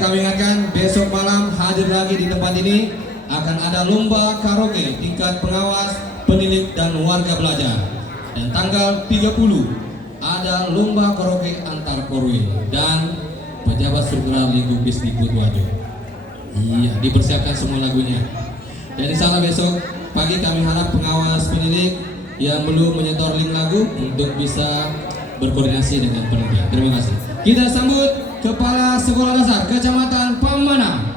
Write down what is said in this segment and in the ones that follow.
kami ingatkan, besok malam hadir lagi di tempat ini akan ada lomba karaoke tingkat pengawas, penilik dan warga belajar. Dan tanggal 30 ada lomba karaoke antar korwil dan pejabat struktural lingkup Disdikbud Wajo. Iya, dipersiapkan semua lagunya. Dan insya Allah besok pagi kami harap pengawas penilik yang belum menyetor link lagu untuk bisa berkoordinasi dengan penitia. Terima kasih. Kita sambut Kepala Sekolah Dasar Kecamatan Pemana.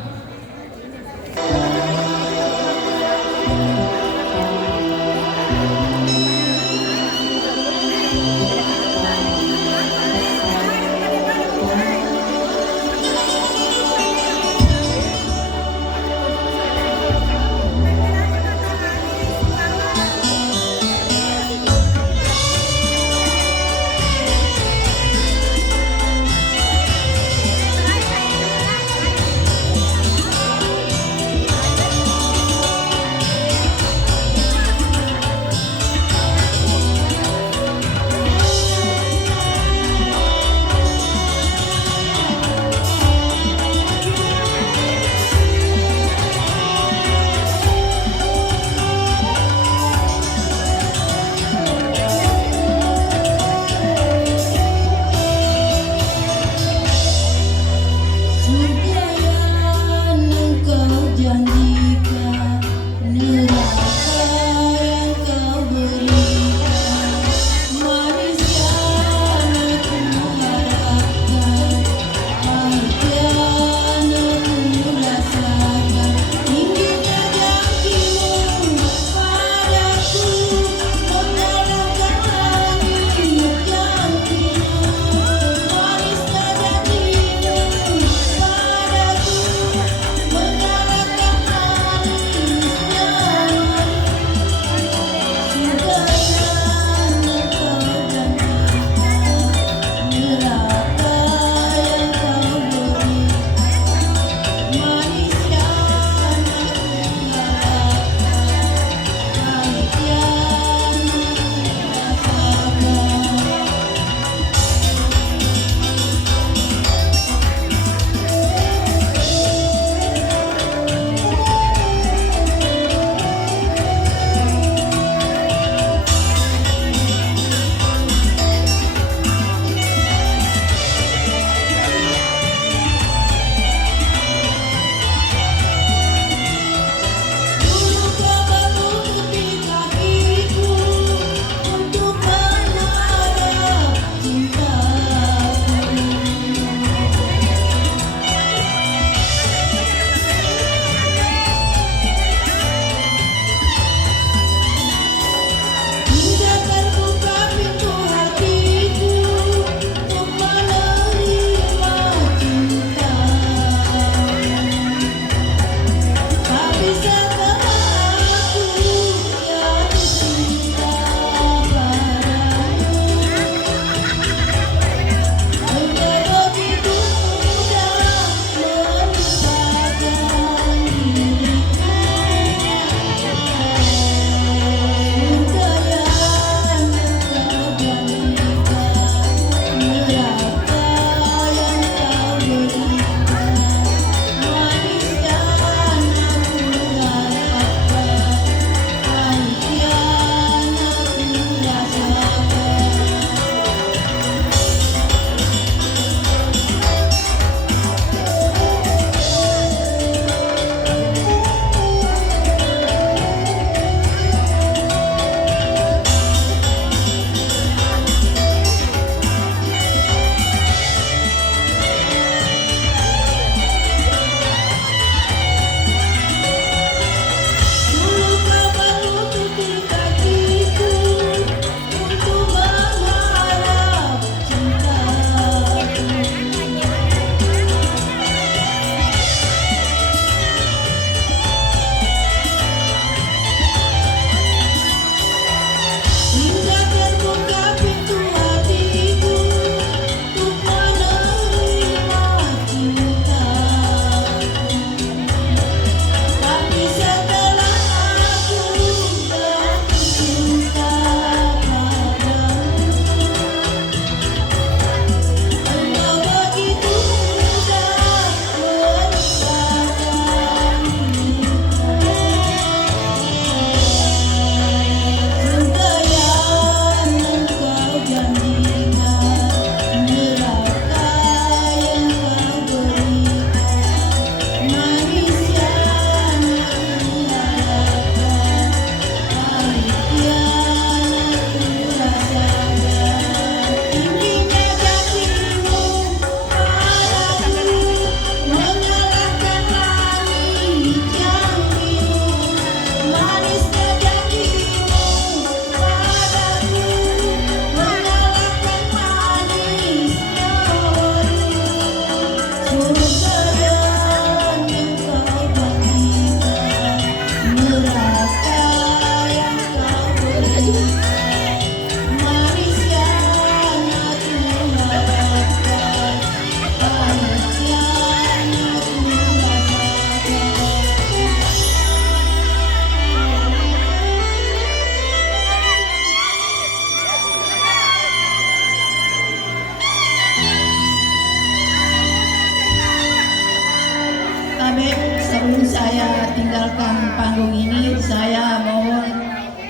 meninggalkan panggung ini, saya mohon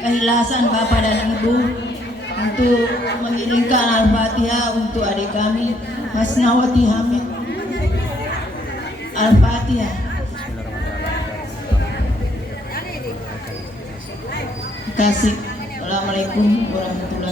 keikhlasan Bapak dan Ibu untuk mengirimkan Al-Fatihah untuk adik kami Hasnawati Hamid. Al-Fatihah. Terima kasih. Assalamualaikum warahmatullahi wabarakatuh.